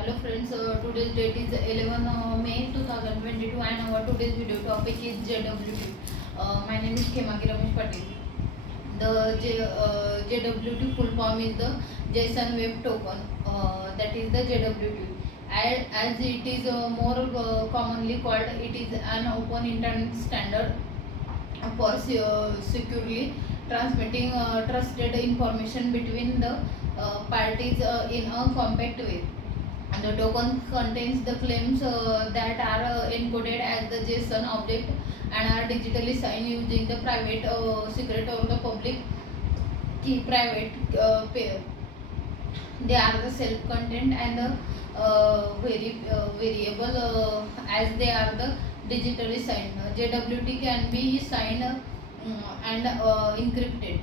Hello friends, today's date is 11 May 2022 and our today's video topic is JWT. My name is Khemaki Ramesh Patil. The JWT full form is the JSON Web Token, that is the JWT. As it is more commonly called, it is an open internet standard for securely transmitting trusted information between the parties in a compact way. And the token contains the claims that are encoded as the JSON object and are digitally signed using the private, secret or the public key private pair. They are the self-contained and the variable as they are the digitally signed. JWT can be signed and encrypted.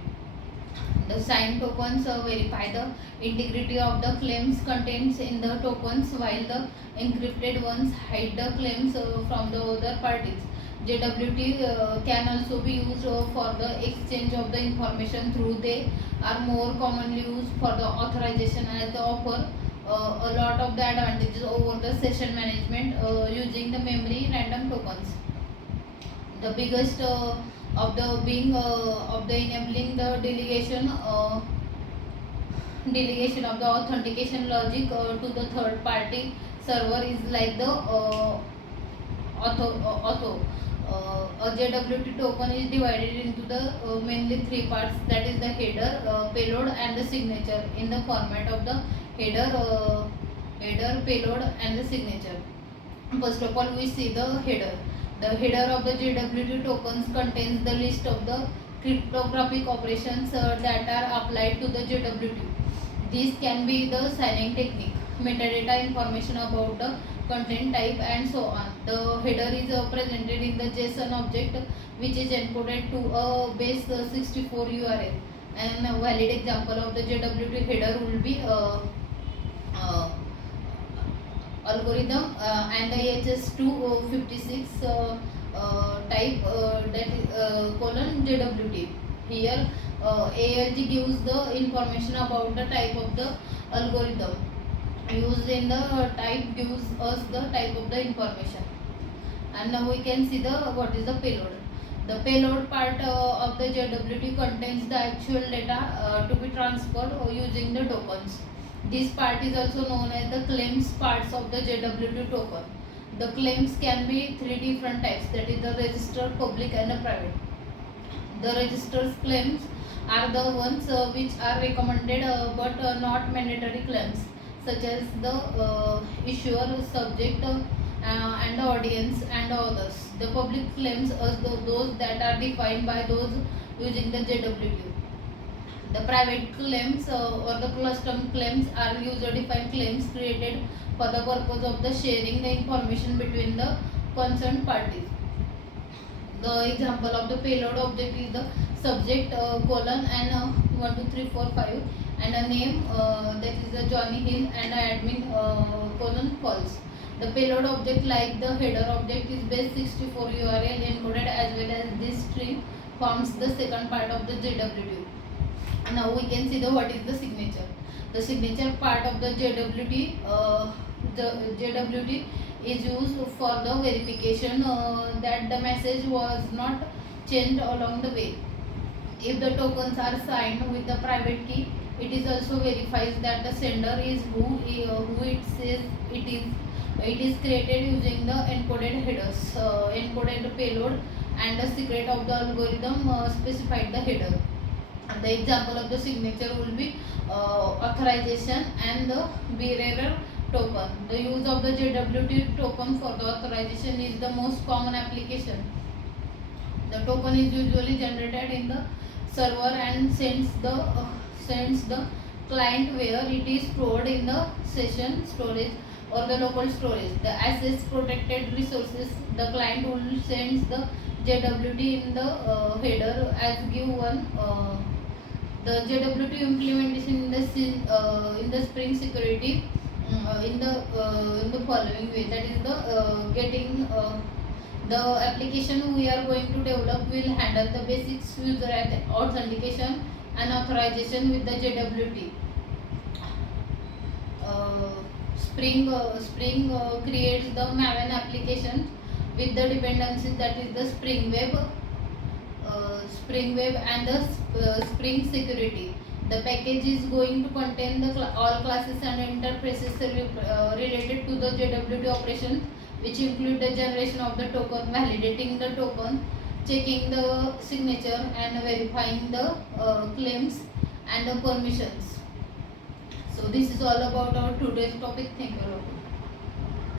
The signed tokens verify the integrity of the claims contains in the tokens, while the encrypted ones hide the claims from the other parties. JWT can also be used for the exchange of the information through. They are more commonly used for the authorization as they offer a lot of the advantages over the session management using the memory random tokens. The biggest of the being of the enabling the delegation of the authentication logic to the third party server is like the auto. A JWT token is divided into the mainly three parts, that is the header, payload and the signature in the format of the header, payload and the signature. First of all, we see the header. The header of the JWT tokens contains the list of the cryptographic operations that are applied to the JWT. These can be the signing technique, metadata information about the content type and so on. The header is presented in the JSON object which is encoded to a base 64 URL. And a valid example of the JWT header will be algorithm and the HS256 type, that is colon JWT. Here ALG gives the information about the type of the algorithm used in the type, gives us the type of the information. And now we can see the what is the payload. The payload part of the JWT contains the actual data to be transferred using the tokens. This part is also known as the claims parts of the JWT token. The claims can be three different types, that is the registered, public and the private. The registered claims are the ones which are recommended but not mandatory claims, such as the issuer, subject and the audience and others. The public claims are those that are defined by those using the JWT. The private claims or the custom claims are user defined claims created for the purpose of the sharing the information between the concerned parties. The example of the payload object is the subject colon and 1 2 3 4 5 and a name, that is the Johnny Hill, and a admin colon false. The payload object, like the header object, is base 64 URL encoded as well as this string forms the second part of the JWT. And now we can see the what is the signature. The signature part of the JWT, is used for the verification that the message was not changed along the way. If the tokens are signed with the private key, it is also verifies that the sender is who it says it is. It is created using the encoded headers, encoded payload, and the secret of the algorithm specified the header. And the example of the signature will be authorization and the bearer token. The use of the JWT token for the authorization is the most common application. The token is usually generated in the server and sends the client where it is stored in the session storage or the local storage. The access protected resources, the client will send the JWT in the header as give one. The JWT implementation in the Spring Security in the following way, that is the getting the application we are going to develop will handle the basics user authentication and authorization with the JWT. Spring creates the Maven application with the dependencies, that is the Spring Web and the Spring Security. The package is going to contain the all classes and interfaces related to the JWT operations, which include the generation of the token, validating the token, checking the signature, and verifying the claims and the permissions. So this is all about our today's topic. Thank you.